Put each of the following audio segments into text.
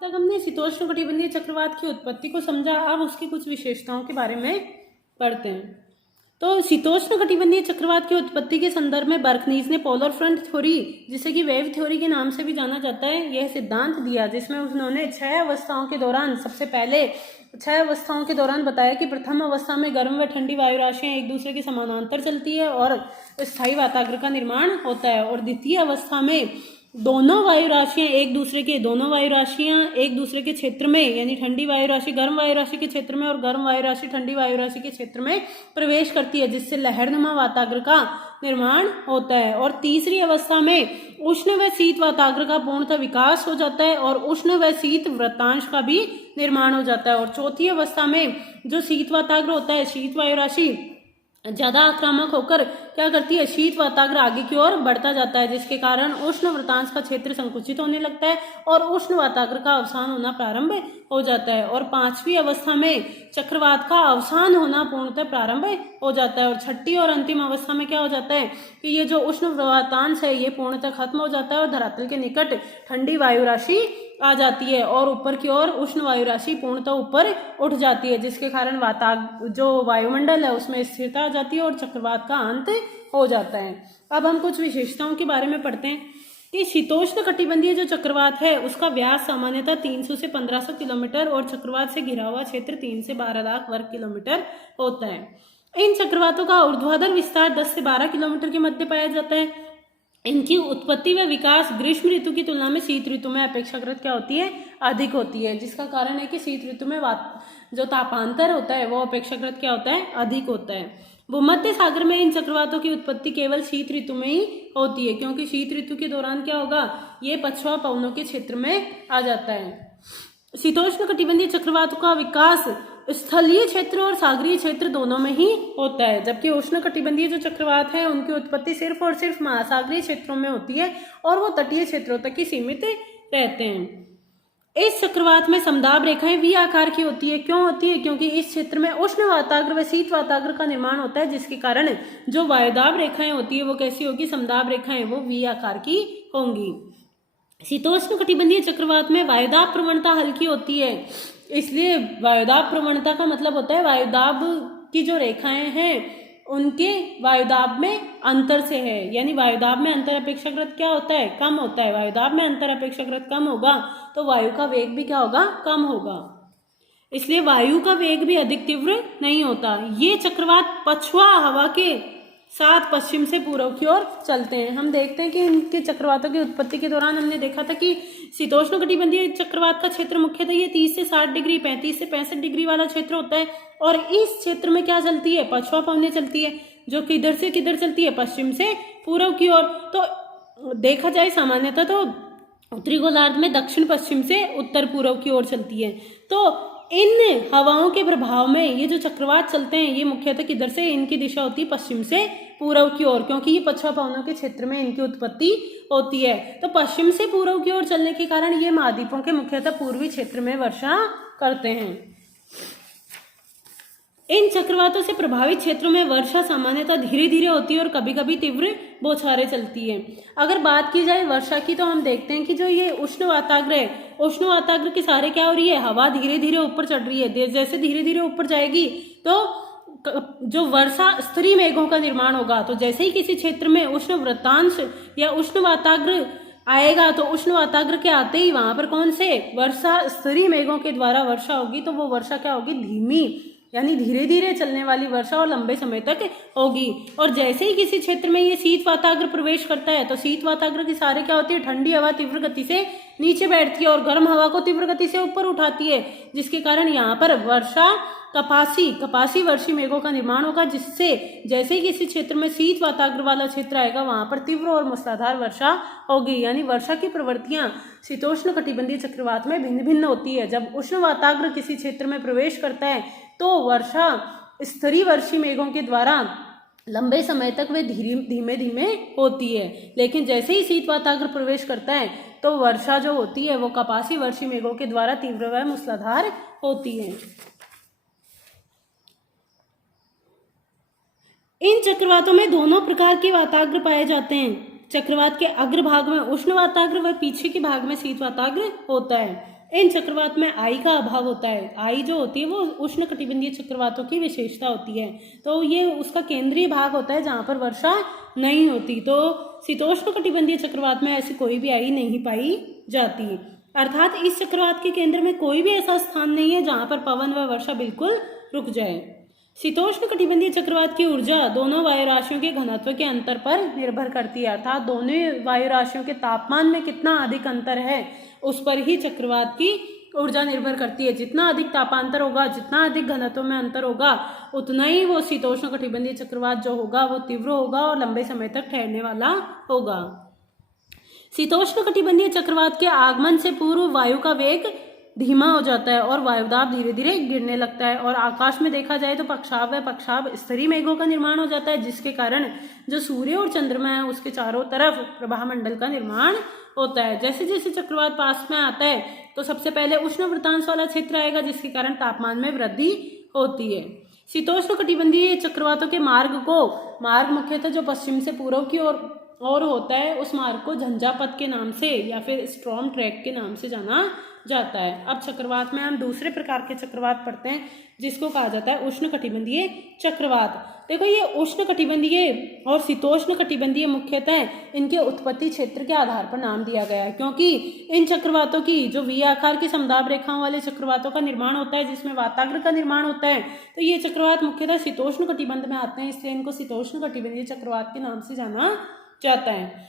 तक हमने शीतोष्णकटिबंधीय चक्रवात की उत्पत्ति को समझा। अब उसकी कुछ विशेषताओं के बारे में पढ़ते हैं। तो शीतोष्णकटिबंधीय चक्रवात की उत्पत्ति के संदर्भ में बर्कनीज ने पोलर फ्रंट थ्योरी, जिसे कि वेव थ्योरी के नाम से भी जाना जाता है, यह सिद्धांत दिया, जिसमें उन्होंने 6 अवस्थाओं के दौरान, सबसे पहले 6 अवस्थाओं के दौरान बताया कि प्रथम अवस्था में गर्म व ठंडी वायु राशियां एक दूसरे के समानांतर चलती है और स्थायी वाताग्र का निर्माण होता है, और द्वितीय अवस्था में दोनों वायु राशियां एक दूसरे के क्षेत्र में, यानी ठंडी वायु राशि गर्म वायु राशि के क्षेत्र में और गर्म वायु राशि ठंडी वायु राशि के क्षेत्र में प्रवेश करती है, जिससे लहरनुमा वाताग्र का निर्माण होता है। और तीसरी अवस्था में उष्ण व शीत वाताग्र का पूर्णतः विकास हो जाता है और उष्ण व शीत वृत्तांश का भी निर्माण हो जाता है। और चौथी अवस्था में जो शीत वाताग्र होता है, शीत वायु राशि ज्यादा आक्रामक होकर क्या करती है, शीत वाताग्र आगे की ओर बढ़ता जाता है, जिसके कारण उष्ण वृत्तांश का क्षेत्र संकुचित होने लगता है और उष्ण वाताग्र का अवसान होना प्रारंभ हो जाता है। और पांचवी अवस्था में चक्रवात का अवसान होना पूर्णतः प्रारंभ हो जाता है। और छठी और अंतिम अवस्था में क्या हो जाता है कि ये जो उष्ण वृत्तांश है ये पूर्णतः खत्म हो जाता है और धरातल के निकट ठंडी वायु राशि आ जाती है और ऊपर की ओर उष्ण वायु राशि पूर्णतः ऊपर उठ जाती है, जिसके कारण जो वायुमंडल है उसमें स्थिरता आ जाती है और चक्रवात का अंत हो जाता है। अब हम कुछ विशेषताओं के बारे में पढ़ते हैं कि शीतोष्ण कटिबंधीय जो चक्रवात है उसका व्यास सामान्यतः 300 से 1500 किलोमीटर और चक्रवात से घिरा हुआ क्षेत्र 3 से 12 लाख वर्ग किलोमीटर होता है। इन चक्रवातों का ऊर्ध्वाधर विस्तार 10 से 12 किलोमीटर के मध्य पाया जाता है। इनकी उत्पत्ति व विकास ग्रीष्म ऋतु की तुलना में शीत ऋतु में अपेक्षाकृत क्या होती है, अधिक होती है, जिसका कारण है कि शीत ऋतु में जो तापांतर होता है वो अपेक्षाकृत क्या होता है, अधिक होता है। भूमध्य सागर में इन चक्रवातों की उत्पत्ति केवल शीत ऋतु में ही होती है, क्योंकि शीत ऋतु के दौरान क्या होगा, ये पछुआ पवनों के क्षेत्र में आ जाता है। शीतोष्ण कटिबंधीय चक्रवातों का विकास स्थलीय क्षेत्र और सागरीय क्षेत्र दोनों में ही होता है, जबकि उष्ण कटिबंधीय जो चक्रवात है उनकी उत्पत्ति सिर्फ और सिर्फ महासागरीय क्षेत्रों में होती है और वो तटीय क्षेत्रों तक ही सीमित रहते हैं। इस चक्रवात में समदाब रेखाएं वी आकार की होती है। क्यों होती है? क्योंकि इस क्षेत्र में उष्ण वाताग्र व शीत वाताग्र का निर्माण होता है, जिसके कारण जो वायुदाब रेखाएं होती है वो कैसी होगी, समदाब रेखाएं वो वी आकार की होंगी। शीतोष्ण कटिबंधीय चक्रवात में वायुदाब प्रवणता हल्की होती है, इसलिए वायुदाब प्रवणता का मतलब होता है वायुदाब की जो रेखाएं हैं उनके वायुदाब में अंतर से है, यानी वायुदाब में अंतर अपेक्षाकृत क्या होता है, कम होता है। वायुदाब में अंतर अपेक्षाकृत कम होगा तो वायु का वेग भी क्या होगा, कम होगा, इसलिए वायु का वेग भी अधिक तीव्र नहीं होता। ये चक्रवात पछुआ हवा के साथ पश्चिम से पूर्व की ओर चलते हैं। हम देखते हैं कि इनके चक्रवातों की उत्पत्ति के दौरान हमने देखा था कि शीतोष्ण कटिबंधीय चक्रवात का क्षेत्र मुख्यतः ये 30 से 60 डिग्री 35 से 65 डिग्री वाला क्षेत्र होता है और इस क्षेत्र में क्या चलती है, पछुआ पवनें चलती है, जो किधर से किधर चलती है, पश्चिम से पूर्व की ओर। तो देखा जाए सामान्यतः तो उत्तरी गोलार्ध में दक्षिण पश्चिम से उत्तर पूर्व की ओर चलती है। तो इन हवाओं के प्रभाव में ये जो चक्रवात चलते हैं ये मुख्यतः किधर से, इनकी दिशा होती है पश्चिम से पूर्व की ओर, क्योंकि ये पछुआ पवनों के क्षेत्र में इनकी उत्पत्ति होती है। तो पश्चिम से पूर्व की ओर चलने के कारण ये महाद्वीपों के मुख्यतः पूर्वी क्षेत्र में वर्षा करते हैं। इन चक्रवातों से प्रभावित क्षेत्रों में वर्षा सामान्यतः धीरे धीरे होती है और कभी कभी तीव्र बौछारें चलती है। अगर बात की जाए वर्षा की तो हम देखते हैं कि जो ये उष्ण वाताग्र है, उष्ण वाताग्र के सहारे क्या हो रही है, हवा धीरे धीरे ऊपर चढ़ रही है। जैसे धीरे धीरे ऊपर जाएगी तो जो वर्षा स्तरीय मेघों का निर्माण होगा, तो जैसे ही किसी क्षेत्र में उष्ण वृत्तांश या उष्ण वाताग्र आएगा तो उष्ण वाताग्र के आते ही वहां पर कौन से वर्षा स्तरीय मेघों के द्वारा वर्षा होगी, तो वो वर्षा क्या होगी, धीमी यानी धीरे धीरे चलने वाली वर्षा और लंबे समय तक होगी। और जैसे ही किसी क्षेत्र में ये शीत वाताग्र प्रवेश करता है तो शीत वाताग्र की सहारे क्या होती है, ठंडी हवा तीव्र गति से नीचे बैठती है और गर्म हवा को तीव्र गति से ऊपर उठाती है, जिसके कारण यहाँ पर वर्षा कपासी वर्षी मेघों का निर्माण होगा, जिससे जैसे ही किसी क्षेत्र में शीत वाताग्र वाला क्षेत्र आएगा वहां पर तीव्र और मूसलाधार वर्षा होगी। यानी वर्षा की प्रवृत्तियां शीतोष्ण कटिबंधीय चक्रवात में भिन्न भिन्न होती है। जब उष्ण वाताग्र किसी क्षेत्र में प्रवेश करता है तो वर्षा स्तरीय वर्षी मेघों के द्वारा लंबे समय तक वे धीमे धीमे होती है, लेकिन जैसे ही शीत वाताग्र प्रवेश करता है तो वर्षा जो होती है वो कपासी वर्षी मेघों के द्वारा तीव्र व मूसलाधार होती है। इन चक्रवातों में दोनों प्रकार के वाताग्र पाए जाते हैं। चक्रवात के अग्र भाग में उष्ण वाताग्र व पीछे के भाग में शीत वाताग्र होता है। इन चक्रवात में आई का अभाव होता है। आई जो होती है वो उष्णकटिबंधीय चक्रवातों की विशेषता होती है। तो ये उसका केंद्रीय भाग होता है जहाँ पर वर्षा नहीं होती। तो शीतोष्णकटिबंधीय चक्रवात में ऐसी कोई भी आई नहीं पाई जाती। अर्थात इस चक्रवात के केंद्र में कोई भी ऐसा स्थान नहीं है जहाँ पर पवन व वर्षा बिल्कुल रुक जाए। शीतोष्णकटिबंधीय चक्रवात की ऊर्जा दोनों वायु राशियों के घनत्व के अंतर पर निर्भर करती है। अर्थात दोनों वायु राशियों के तापमान में कितना अधिक अंतर है उस पर ही चक्रवात की ऊर्जा निर्भर करती है। जितना अधिक तापांतर होगा, जितना अधिक घनत्व में अंतर होगा, उतना ही वो शीतोष्णकटिबंधीय चक्रवात जो होगा वो तीव्र होगा और लंबे समय तक ठहरने वाला होगा। शीतोष्णकटिबंधीय चक्रवात के आगमन से पूर्व वायु का वेग धीमा हो जाता है और वायुदाब धीरे धीरे गिरने लगता है और आकाश में देखा जाए तो पक्षाव व पक्षाव स्तरीय मेघों का निर्माण हो जाता है, जिसके कारण जो सूर्य और चंद्रमा है उसके चारों तरफ प्रभा मंडल का निर्माण होता है। जैसे जैसे चक्रवात पास में आता है तो सबसे पहले उष्ण वृत्तांश वाला क्षेत्र आएगा, जिसके कारण तापमान में वृद्धि होती है। शीतोष्णकटिबंधीय चक्रवातों के मार्ग मुख्यतः जो पश्चिम से पूर्व की ओर होता है उस मार्ग को झंझा पथ के नाम से या फिर स्ट्रॉम ट्रैक के नाम से जाना जाता है। अब चक्रवात में हम दूसरे प्रकार के चक्रवात पढ़ते हैं जिसको कहा जाता है उष्णकटिबंधीय चक्रवात। देखो ये उष्णकटिबंधीय और शीतोष्णकटिबंधीय मुख्यतः इनके उत्पत्ति क्षेत्र के आधार पर नाम दिया गया है, क्योंकि इन चक्रवातों की जो वी आकार की समदाब रेखाओं वाले चक्रवातों का निर्माण होता है जिसमें वाताग्र का निर्माण होता है, तो ये चक्रवात मुख्यतः शीतोष्णकटिबंध में आते हैं, इसलिए इनको शीतोष्णकटिबंधीय चक्रवात के नाम से जाना जाता है।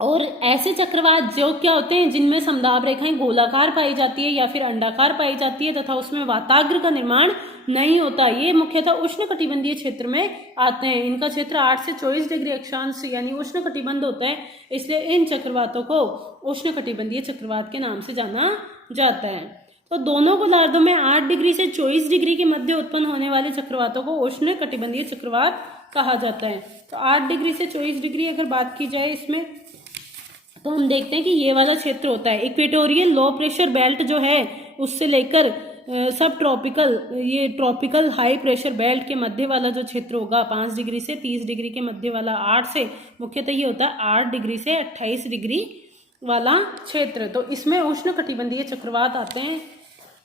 और ऐसे चक्रवात जो क्या होते हैं जिनमें समदाब रेखाएं गोलाकार पाई जाती है या फिर अंडाकार पाई जाती है तथा उसमें वाताग्र का निर्माण नहीं होता, ये मुख्यतः उष्णकटिबंधीय क्षेत्र में आते हैं। इनका क्षेत्र 8 से 24 डिग्री अक्षांश यानी उष्णकटिबंध होता है, इसलिए इन चक्रवातों को उष्णकटिबंधीय चक्रवात के नाम से जाना जाता है। तो दोनों गोलार्धों में 8 डिग्री से 24 डिग्री के मध्य उत्पन्न होने वाले चक्रवातों को उष्णकटिबंधीय चक्रवात कहा जाता है। तो 8 डिग्री से 24 डिग्री अगर बात की जाए इसमें तो हम देखते हैं कि ये वाला क्षेत्र होता है इक्वेटोरियल लो प्रेशर बेल्ट जो है उससे लेकर सब ट्रॉपिकल ये ट्रॉपिकल हाई प्रेशर बेल्ट के मध्य वाला जो क्षेत्र होगा 5 डिग्री से 30 डिग्री के मध्य वाला 8 से मुख्यतः ये होता है 8 डिग्री से 28 डिग्री वाला क्षेत्र। तो इसमें उष्णकटिबंधीय चक्रवात आते हैं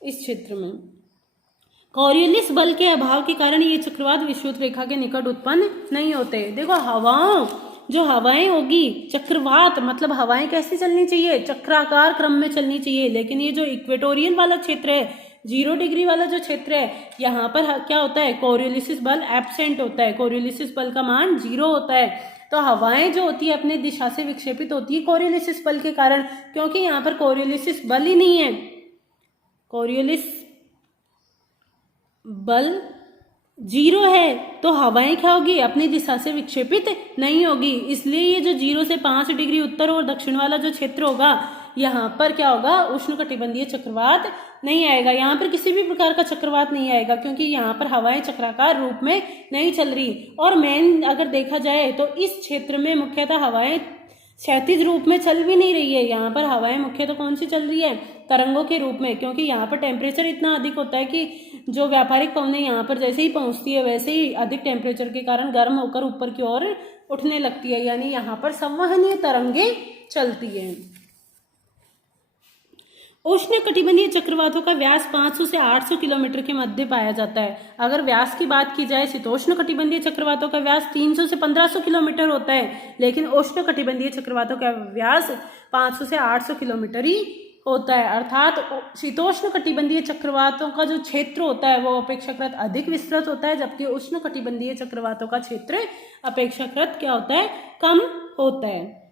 इस क्षेत्र में। कॉरियोलिस बल के अभाव के कारण ये चक्रवात विषुवत रेखा के निकट उत्पन्न नहीं होते। देखो जो हवाएं होगी, चक्रवात मतलब हवाएं कैसे चलनी चाहिए, चक्राकार क्रम में चलनी चाहिए, लेकिन ये जो इक्वेटोरियल वाला क्षेत्र है 0 डिग्री वाला जो क्षेत्र है यहाँ पर क्या होता है कॉरियोलिस बल एब्सेंट होता है, कॉरियोलिस बल का मान 0 होता है। तो हवाएं जो होती है अपने दिशा से विक्षेपित होती है कॉरियोलिस बल के कारण, क्योंकि यहाँ पर कॉरियोलिस बल ही नहीं है, कॉरियोलिस बल 0 है तो हवाएं क्या होगी अपनी दिशा से विक्षेपित नहीं होगी, इसलिए ये जो 0 से 5 डिग्री उत्तर और दक्षिण वाला जो क्षेत्र होगा यहाँ पर क्या होगा उष्णकटिबंधीय चक्रवात नहीं आएगा, यहाँ पर किसी भी प्रकार का चक्रवात नहीं आएगा क्योंकि यहाँ पर हवाएं चक्राकार रूप में नहीं चल रही। और मेन अगर देखा जाए तो इस क्षेत्र में मुख्यतः हवाएं क्षैतिज रूप में चल भी नहीं रही है, यहाँ पर हवाएं मुख्यतः कौन सी चल रही है तरंगों के रूप में, क्योंकि यहाँ पर टेम्परेचर इतना अधिक होता है कि जो व्यापारिक पवनें यहाँ पर जैसे ही पहुँचती है वैसे ही अधिक टेम्परेचर के कारण गर्म होकर ऊपर की ओर उठने लगती है, यानी यहाँ पर संवहनीय तरंगे चलती है। उष्णकटिबंधीय चक्रवातों का व्यास 500 से 800 किलोमीटर के मध्य पाया जाता है। अगर व्यास की बात की जाए शीतोष्णकटिबंधीय चक्रवातों का व्यास 300 से 1500 किलोमीटर होता है, लेकिन उष्णकटिबंधीय चक्रवातों का व्यास 500 से 800 किलोमीटर ही होता है। अर्थात शीतोष्णकटिबंधीय चक्रवातों का जो क्षेत्र होता है वो अपेक्षाकृत अधिक विस्तृत होता है, जबकि उष्णकटिबंधीय चक्रवातों का क्षेत्र अपेक्षाकृत क्या होता है कम होता है।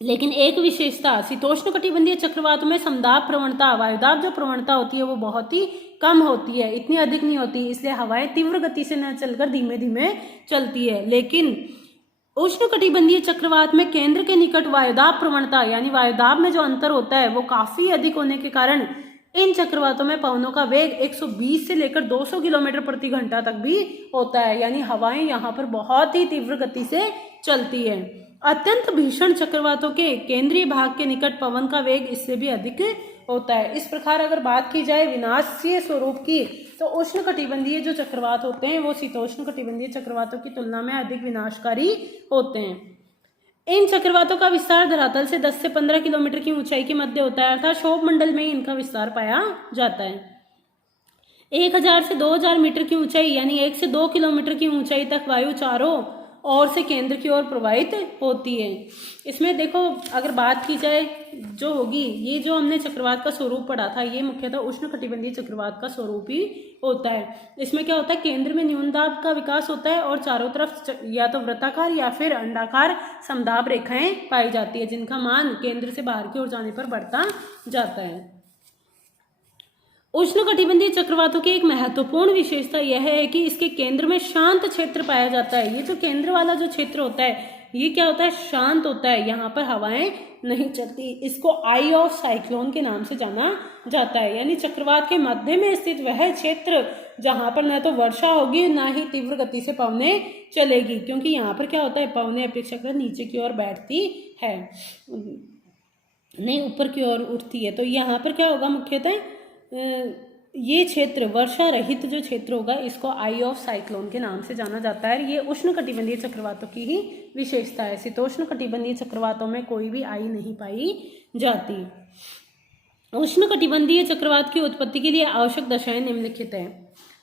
लेकिन एक विशेषता शीतोष्णकटिबंधीय चक्रवातों में समदाब प्रवणता वायुदाब जो प्रवणता होती है वो बहुत ही कम होती है, इतनी अधिक नहीं होती, इसलिए हवाएं तीव्र गति से न चलकर धीमे धीमे चलती है। लेकिन उष्णकटिबंधीय चक्रवात में केंद्र के निकट वायुदाब प्रवणता यानी वायुदाब में जो अंतर होता है वो काफी अधिक होने के कारण इन चक्रवातों में पवनों का वेग 120 से लेकर 200 किलोमीटर प्रति घंटा तक भी होता है, यानी हवाएं यहाँ पर बहुत ही तीव्र गति से चलती है। अत्यंत भीषण चक्रवातों के केंद्रीय भाग के निकट पवन का वेग इससे भी अधिक होता है। इस प्रकार अगर बात की जाए विनाशीय स्वरूप की तो उष्णकटिबंधीय जो चक्रवात होते हैं वो शीतोष्णकटिबंधीय चक्रवातों की तुलना में अधिक विनाशकारी होते हैं। इन चक्रवातों का विस्तार धरातल से 10 से 15 किलोमीटर की ऊंचाई के मध्य होता है, अर्थात क्षोभ मंडल में इनका विस्तार पाया जाता है। 1000 से 2000 मीटर की ऊंचाई यानी 1 से 2 किलोमीटर की ऊंचाई तक वायु चारों ओर से केंद्र की ओर प्रवाहित होती है। इसमें देखो अगर बात की जाए जो होगी, ये जो हमने चक्रवात का स्वरूप पढ़ा था, ये मुख्यतः उष्णकटिबंधीय चक्रवात का स्वरूप ही होता है। इसमें क्या होता है, केंद्र में न्यून दाब का विकास होता है और चारों तरफ या तो वृत्ताकार या फिर अंडाकार समदाब रेखाएं पाई जाती है, जिनका मान केंद्र से बाहर की ओर जाने पर बढ़ता जाता है। उष्णकटिबंधीय चक्रवातों की एक महत्वपूर्ण विशेषता यह है कि इसके केंद्र में शांत क्षेत्र पाया जाता है। ये जो केंद्र वाला जो क्षेत्र होता है, ये क्या होता है, शांत होता है, यहाँ पर हवाएं नहीं चलती। इसको आई ऑफ साइक्लोन के नाम से जाना जाता है, यानी चक्रवात के मध्य में स्थित वह क्षेत्र जहाँ पर न तो वर्षा होगी ना ही तीव्र गति से पवनें चलेगी, क्योंकि यहाँ पर क्या होता है, पवनें अपेक्षाकृत नीचे की ओर बैठती है, नहीं ऊपर की ओर उठती है। तो यहाँ पर क्या होगा, मुख्यतः ये क्षेत्र वर्षा रहित जो क्षेत्र होगा, इसको आई ऑफ साइक्लोन के नाम से जाना जाता है। ये उष्णकटिबंधीय चक्रवातों की ही विशेषता है। शीतोष्ण कटिबंधीय चक्रवातों में कोई भी आई नहीं पाई जाती। उष्णकटिबंधीय चक्रवात की उत्पत्ति के लिए आवश्यक दशाएं निम्नलिखित है।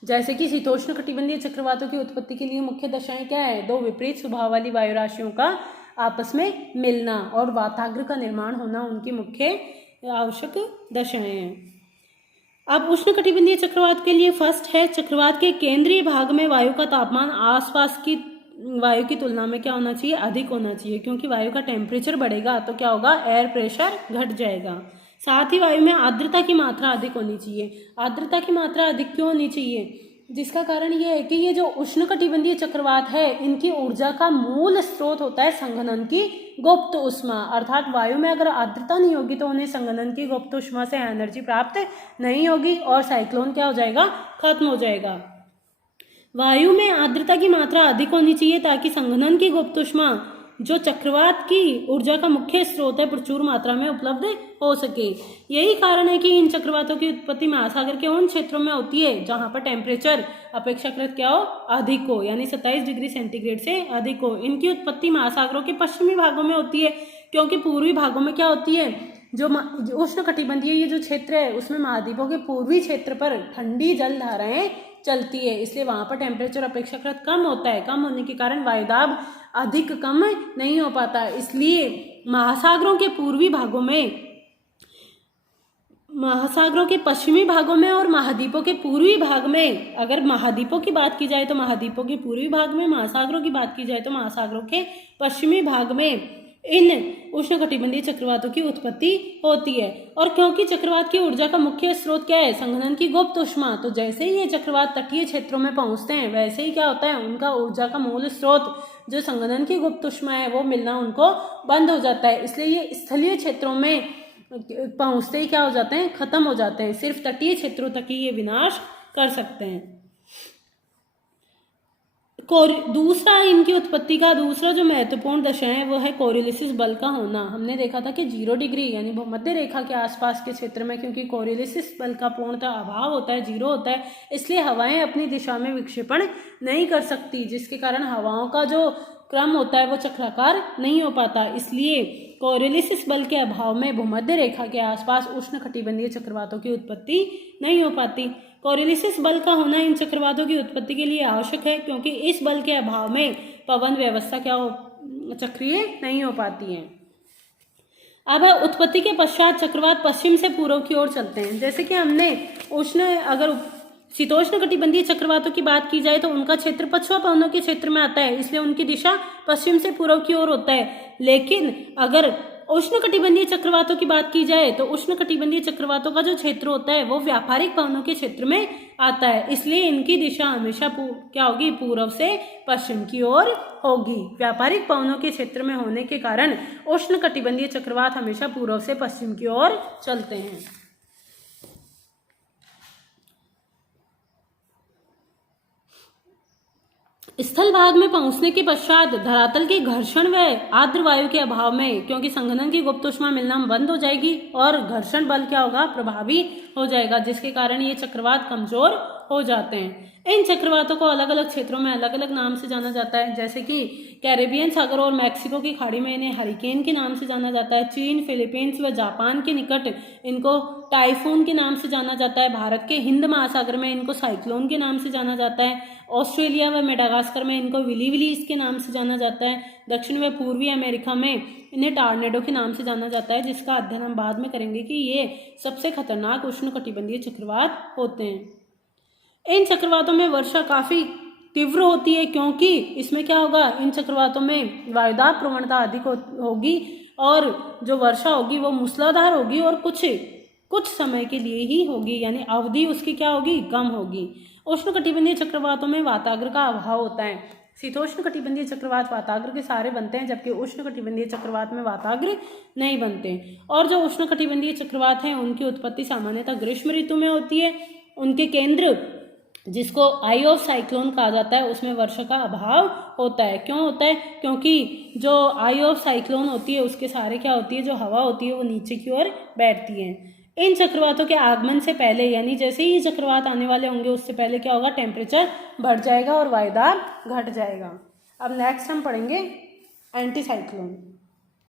जैसे कि शीतोष्ण कटिबंधीय चक्रवातों की उत्पत्ति के लिए मुख्य दशाएं क्या है, दो विपरीत स्वभाव वाली वायु राशियों का आपस में मिलना और वाताग्र का निर्माण होना उनकी मुख्य आवश्यक दशाएं हैं। अब उष्णकटिबंधीय चक्रवात के लिए फर्स्ट है, चक्रवात के केंद्रीय भाग में वायु का तापमान आसपास की वायु की तुलना में क्या होना चाहिए, अधिक होना चाहिए, क्योंकि वायु का टेम्परेचर बढ़ेगा तो क्या होगा, एयर प्रेशर घट जाएगा। साथ ही वायु में आर्द्रता की मात्रा अधिक होनी चाहिए। आर्द्रता की मात्रा अधिक क्यों होनी चाहिए, जिसका कारण ये है कि ये जो उष्णकटिबंधीय चक्रवात है, इनकी ऊर्जा का मूल स्रोत होता है संघनन की गुप्त उष्मा, अर्थात वायु में अगर आर्द्रता नहीं होगी तो उन्हें संघनन की गुप्त उष्मा से एनर्जी प्राप्त नहीं होगी और साइक्लोन क्या हो जाएगा, खत्म हो जाएगा। वायु में आर्द्रता की मात्रा अधिक होनी चाहिए ताकि संघनन की गुप्त उष्मा जो चक्रवात की ऊर्जा का मुख्य स्रोत है, प्रचुर मात्रा में उपलब्ध हो सके। यही कारण है कि इन चक्रवातों की उत्पत्ति महासागर के उन क्षेत्रों में होती है जहां पर टेम्परेचर अपेक्षाकृत क्या हो, अधिक हो, यानी 27 डिग्री सेंटीग्रेड से अधिक हो। इनकी उत्पत्ति महासागरों के पश्चिमी भागों में होती है, क्योंकि पूर्वी भागों में क्या होती है, जो उष्णकटिबंधीय ये जो क्षेत्र है उसमें महाद्वीपों के पूर्वी क्षेत्र पर ठंडी जल धाराएं चलती है, इसलिए वहां पर टेम्परेचर अपेक्षाकृत कम होता है। कम होने के कारण वायुदाब अधिक कम नहीं हो पाता, इसलिए महासागरों के पूर्वी भागों में, महासागरों के पश्चिमी भागों में और महाद्वीपों के पूर्वी भाग में, अगर महाद्वीपों की बात की जाए तो महाद्वीपों के पूर्वी भाग में, महासागरों की बात की जाए तो महासागरों के पश्चिमी भाग में इन उष्णकटिबंधीय चक्रवातों की उत्पत्ति होती है। और क्योंकि चक्रवात की ऊर्जा का मुख्य स्रोत क्या है, संघनन की गुप्त उष्मा, तो जैसे ही ये चक्रवात तटीय क्षेत्रों में पहुंचते हैं वैसे ही क्या होता है, उनका ऊर्जा का मूल स्रोत जो संघनन की गुप्त उष्मा है वो मिलना उनको बंद हो जाता है, इसलिए ये स्थलीय क्षेत्रों में पहुंचते ही क्या हो जाते हैं, खत्म हो जाते हैं। सिर्फ तटीय क्षेत्रों तक ही ये विनाश कर सकते हैं। दूसरा इनकी उत्पत्ति का दूसरा जो महत्वपूर्ण दशा है वो है कोरियोलिसिस बल का होना। हमने देखा था कि 0 डिग्री यानी भूमध्य रेखा के आसपास के क्षेत्र में, क्योंकि कोरियोलिसिस बल का पूर्णतः अभाव होता है, 0 होता है, इसलिए हवाएं अपनी दिशा में विक्षेपण नहीं कर सकती, जिसके कारण हवाओं का जो क्रम होता है वो चक्राकार नहीं हो पाता। इसलिए कोरियोलिसिस बल के अभाव में भूमध्य रेखा के आसपास उष्णकटिबंधीय चक्रवातों की उत्पत्ति नहीं हो पाती। कोरियोलिसिस बल का होना इन चक्रवातों की उत्पत्ति के लिए आवश्यक है, क्योंकि इस बल के अभाव में पवन व्यवस्था क्या हो, चक्रीय नहीं हो पाती है। अब उत्पत्ति के पश्चात चक्रवात पश्चिम से पूर्व की ओर चलते हैं। जैसे कि हमने अगर शीतोष्ण कटिबंधीय चक्रवातों की बात की जाए तो उनका क्षेत्र पछुआ पवनों के क्षेत्र में आता है, इसलिए उनकी दिशा पश्चिम से पूर्व की ओर होता है। लेकिन अगर उष्णकटिबंधीय चक्रवातों की बात की जाए तो उष्णकटिबंधीय चक्रवातों का जो क्षेत्र होता है वो व्यापारिक पवनों के क्षेत्र में आता है, इसलिए इनकी दिशा हमेशा क्या होगी, पूर्व से पश्चिम की ओर होगी। व्यापारिक पवनों के क्षेत्र में होने के कारण उष्णकटिबंधीय चक्रवात हमेशा पूर्व से पश्चिम की ओर चलते हैं। स्थल भाग में पहुंचने के पश्चात धरातल के घर्षण व आर्द्र वायु के अभाव में, क्योंकि संघनन की गुप्त उष्मा मिलना बंद हो जाएगी और घर्षण बल क्या होगा, प्रभावी हो जाएगा, जिसके कारण ये चक्रवात कमजोर हो जाते हैं। इन चक्रवातों को अलग अलग क्षेत्रों में अलग अलग नाम से जाना जाता है, जैसे कि कैरेबियन सागर और मैक्सिको की खाड़ी में इन्हें हरिकेन के नाम से जाना जाता है। चीन, फिलीपींस व जापान के निकट इनको टाइफून के नाम से जाना जाता है। भारत के हिंद महासागर में इनको साइक्लोन के नाम से जाना जाता है। ऑस्ट्रेलिया व मेडागास्कर में इनको विली विलीज के नाम से जाना जाता है। दक्षिण व पूर्वी अमेरिका में इन्हें टार्नेडो के नाम से जाना जाता है, जिसका अध्ययन हम बाद में करेंगे कि ये सबसे खतरनाक उष्णकटिबंधीय चक्रवात होते हैं। इन चक्रवातों में वर्षा काफ़ी तीव्र होती है, क्योंकि इसमें क्या होगा, इन चक्रवातों में वायुदाब प्रवणता अधिक होगी और जो वर्षा होगी वो मूसलाधार होगी और कुछ समय के लिए ही होगी, यानी अवधि उसकी क्या होगी, कम होगी। उष्णकटिबंधीय चक्रवातों में वाताग्र का अभाव होता है। शीतोष्ण कटिबंधीय चक्रवात वाताग्र के सारे बनते हैं, जबकि उष्णकटिबंधीय चक्रवात में वाताग्र नहीं बनते। और जो उष्णकटिबंधीय चक्रवात हैं उनकी उत्पत्ति सामान्यतः ग्रीष्म ऋतु में होती है। उनके केंद्र, जिसको आई ऑफ साइक्लोन कहा जाता है, उसमें वर्षा का अभाव होता है। क्यों होता है? क्योंकि जो आई ऑफ साइक्लोन होती है उसके सारे क्या होती है, जो हवा होती है वो नीचे की ओर बैठती है। इन चक्रवातों के आगमन से पहले, यानी जैसे ही चक्रवात आने वाले होंगे उससे पहले क्या होगा, टेम्परेचर बढ़ जाएगा और वायुदाब घट जाएगा। अब नेक्स्ट हम पढ़ेंगे एंटी साइक्लोन।